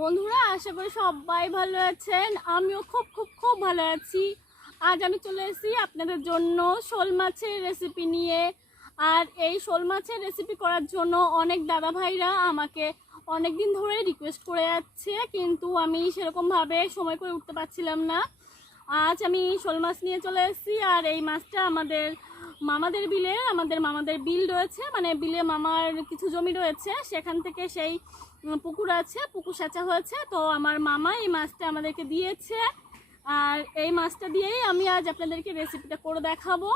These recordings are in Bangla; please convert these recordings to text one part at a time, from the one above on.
বন্ধুরা, আশা করি সবাই ভালো আছেন। আমিও খুব খুব খুব ভালো আছি। আজ আমি চলে এসেছি আপনাদের জন্য শোল মাছের রেসিপি নিয়ে। আর এই শোল মাছের রেসিপি করার জন্য অনেক দাদা ভাইরা আমাকে অনেক দিন ধরে রিকোয়েস্ট করে যাচ্ছে, কিন্তু আমি সেরকমভাবে সময় করে উঠতে পারছিলাম না। আজ আমি শোল মাছ নিয়ে চলে এসেছি। আর এই মাছটা আমাদের মামাদের বিল রয়েছে, মানে বিলে মামার কিছু জমি রয়েছে, সেখান থেকে সেই পুকুর আছে, পুকুর সেচা হয়েছে। তো আমার মামা এই মাছটা আমাদেরকে দিয়েছে। আর এই মাছটা দিয়েই আমি আজ আপনাদেরকে রেসিপিটা করে দেখাবো।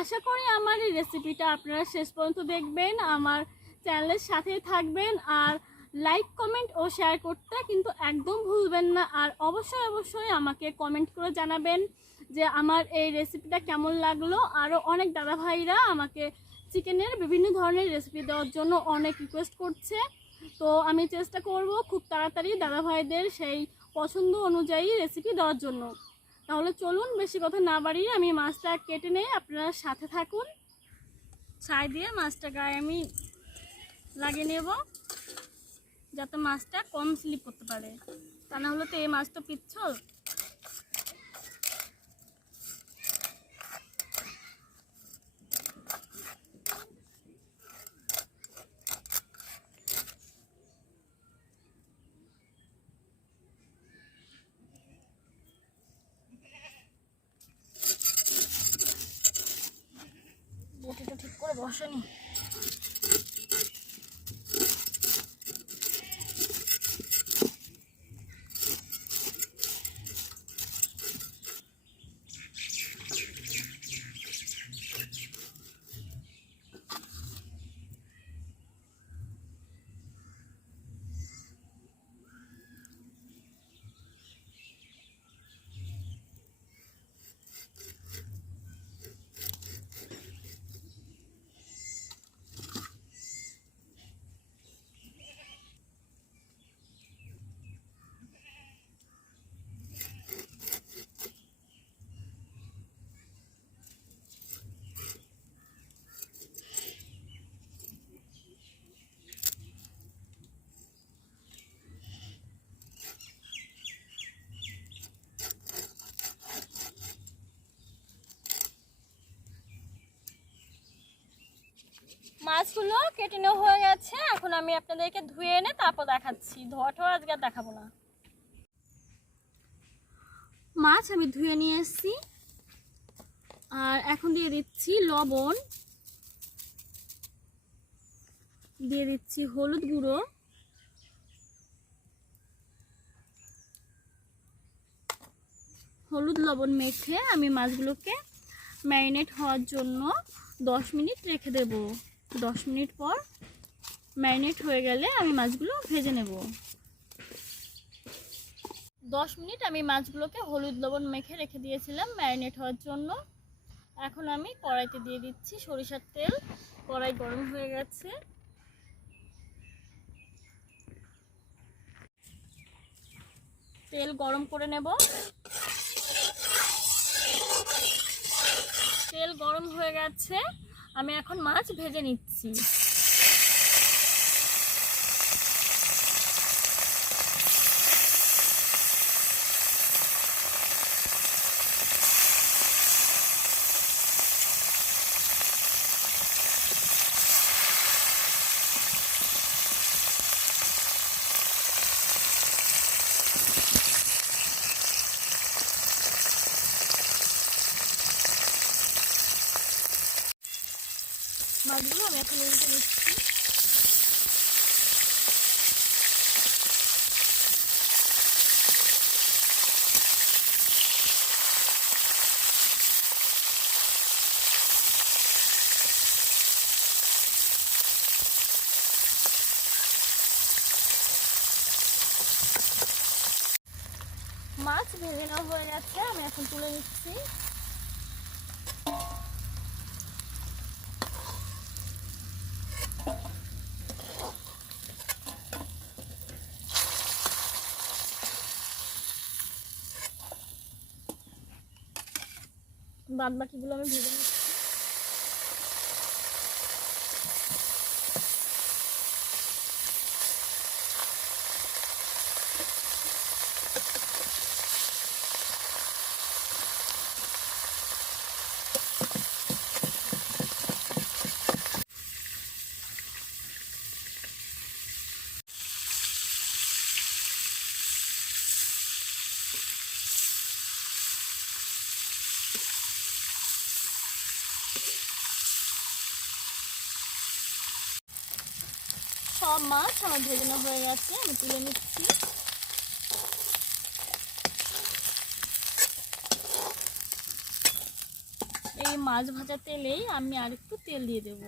আশা করি আমার এই রেসিপিটা আপনারা শেষ পর্যন্ত দেখবেন, আমার চ্যানেলের সাথেই থাকবেন। আর লাইক, কমেন্ট ও শেয়ার করতে কিন্তু একদম ভুলবেন না। আর অবশ্যই অবশ্যই আমাকে কমেন্ট করে জানাবেন যে আমার এই রেসিপিটা কেমন লাগলো। আরও অনেক দাদা ভাইরা আমাকে চিকেনের বিভিন্ন ধরনের রেসিপি দেওয়ার জন্য অনেক রিকোয়েস্ট করছে। তো আমি চেষ্টা করব খুব তাড়াতাড়ি দাদা ভাইদের সেই পছন্দ অনুযায়ী রেসিপি দেওয়ার জন্য। তাহলে চলুন, বেশি কথা না বাড়িয়ে আমি মাছটা কেটে নেই, আপনারা সাথে থাকুন। ছাই দিয়ে মাছটা গায়ে আমি লাগিয়ে নেব, যাতে মাছটা কম স্লিপ করতে পারে, তা না হলে তো এই মাছ তো পিচ্ছল। বটিটা ঠিক করে বসেনি। মাছগুলো কেটে নেওয়া হয়ে গেছে। এখন আমি আপনাদেরকে ধুয়ে এনে তারপর দেখাচ্ছি। ধোয়াটাও আজকে আর দেখাবো না। মাছ আমি ধুয়ে নিয়ে এসেছি। আর এখন দিয়ে দিচ্ছি লবণ, দিয়ে দিচ্ছি হলুদ গুঁড়ো, হলুদ লবণ মেখে আমি মাছগুলোকে ম্যারিনেট হওয়ার জন্য 10 মিনিট রেখে দেব। 10 মিনিট পর ম্যারিনেট হয়ে গেলে আমি মাছগুলো ভেজে নেব। 10 মিনিট আমি মাছগুলোকে হলুদ লবণ মেখে রেখে দিয়েছিলাম ম্যারিনেট হওয়ার জন্য। এখন আমি কড়াইতে দিয়ে দিচ্ছি সরিষার তেল। কড়াই গরম হয়ে গেছে। তেল গরম করে নেব। তেল গরম হয়ে গেছে, আমি এখন মাছ ভেজে নিচ্ছি। মাছগুলো আমি এখন উল্টে নিচ্ছি। মাছ ভেজে নেওয়া হয়ে গেছে, আমি এখন তুলে নিচ্ছি। বাদ বাকিগুলো আমি ভেজে নিচ্ছি। সব মাছ আমার ভেজানো হয়ে গেছে, আমি তুলে নিচ্ছি। এই মাছ ভাজা তেলেই আমি আর একটু তেল দিয়ে দেব।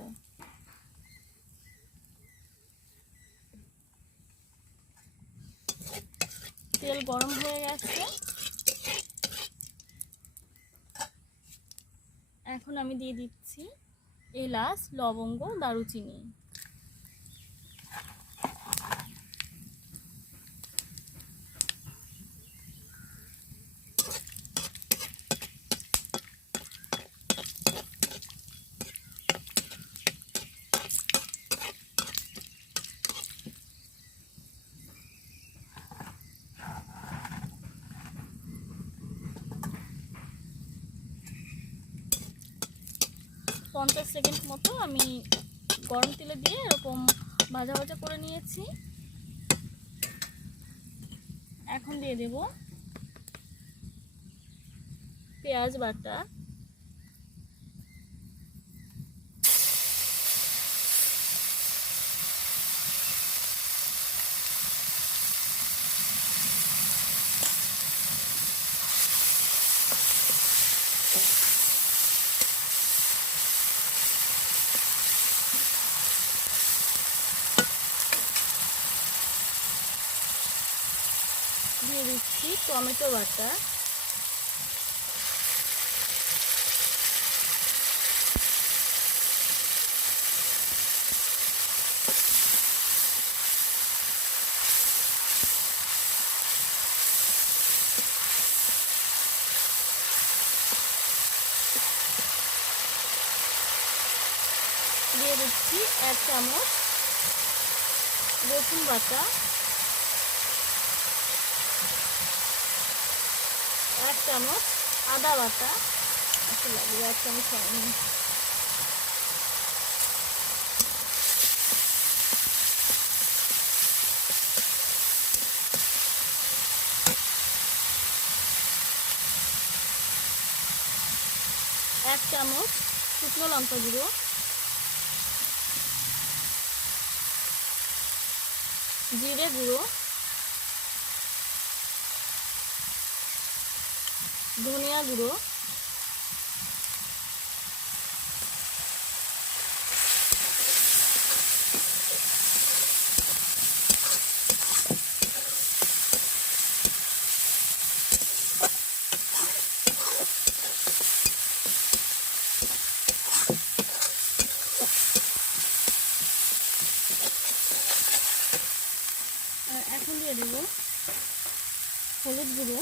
তেল গরম হয়ে গেছে, এখন আমি দিয়ে দিচ্ছি এলাচ, লবঙ্গ, দারুচিনি। পঞ্চাশ সেকেন্ড মতো আমি গরম তেলে দিয়ে এরকম ভাজা ভাজা করে নিয়েছি। এখন দিয়ে দেব পেঁয়াজ বাটা, দিয়ে দিচ্ছি টমেটো বাটা, দিয়ে দিচ্ছি 1 চামচ রসুন বাটা, 1 চামচ আদা বাটা, লাগবে 1 চামচ হয়নি, এক চামচ শুকনো লঙ্কা গুঁড়ো, জিরে গুঁড়ো, ধনিয়া গুঁড়ো, এখন দিয়ে দেব হলুদ গুঁড়ো,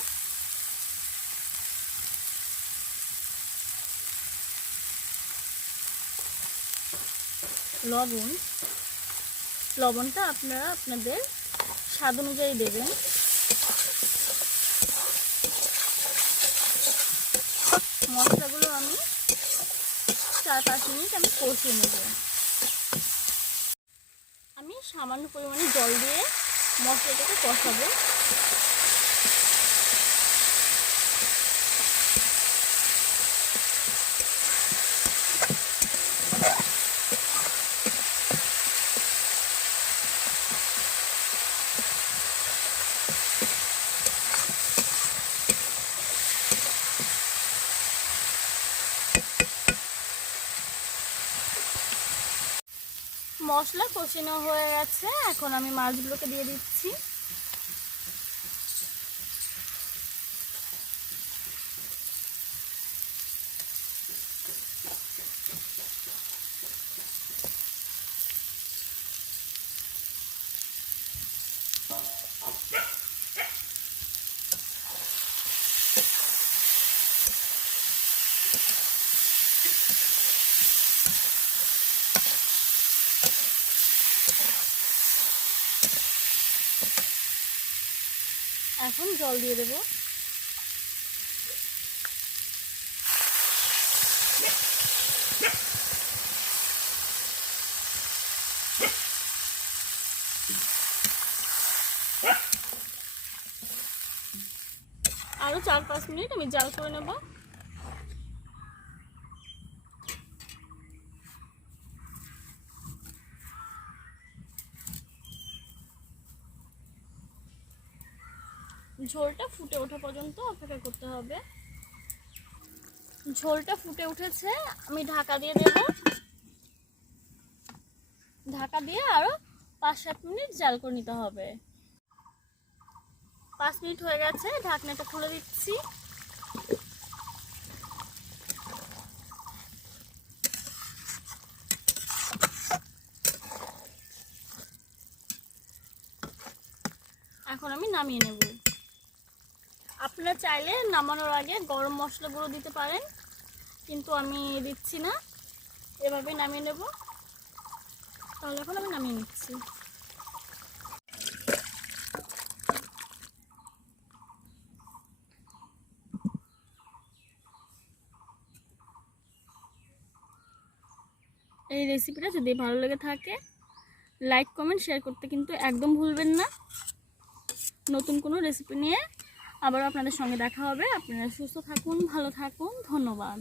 লবণ, লবণটা আপনারা আপনাদের স্বাদ অনুযায়ী দেবেন। মশলাগুলো আমি 4-5 মিনিট আমি কষিয়ে নেব। আমি সামান্য পরিমাণে জল দিয়ে মশলাটাকে কষাবো। মশলা কষানো হয়ে গেছে, এখন আমি মাছগুলোকে দিয়ে দিচ্ছি। এখন জল দিয়ে দেব। আরো 4-5 মিনিট আমি জাল করে নেব। ঝোলটা ফুটে ওঠা পর্যন্ত অপেক্ষা করতে হবে। ঝোলটা ফুটে উঠেছে, আমি ঢাকা দিয়ে দেব। ঢাকা দিয়ে আরও 5-7 মিনিট জাল করে নিতে হবে। 5 মিনিট হয়ে গেছে, ঢাকনাটা খুলে দিচ্ছি। এখন আমি নামিয়ে নেব। আপনারা চাইলে নামানোর আগে গরম মশলা গুঁড়ো দিতে পারেন, কিন্তু আমি দিচ্ছি না, এভাবে নামিয়ে নেব। তাহলে এখন আমি নামিয়ে নিচ্ছি। এই রেসিপিটা যদি ভালো লেগে থাকে লাইক কমেন্ট শেয়ার করতে কিন্তু একদম ভুলবেন না। নতুন কোনো রেসিপি নিয়ে আবারও আপনাদের সঙ্গে দেখা হবে। আপনারা সুস্থ থাকুন, ভালো থাকুন, ধন্যবাদ।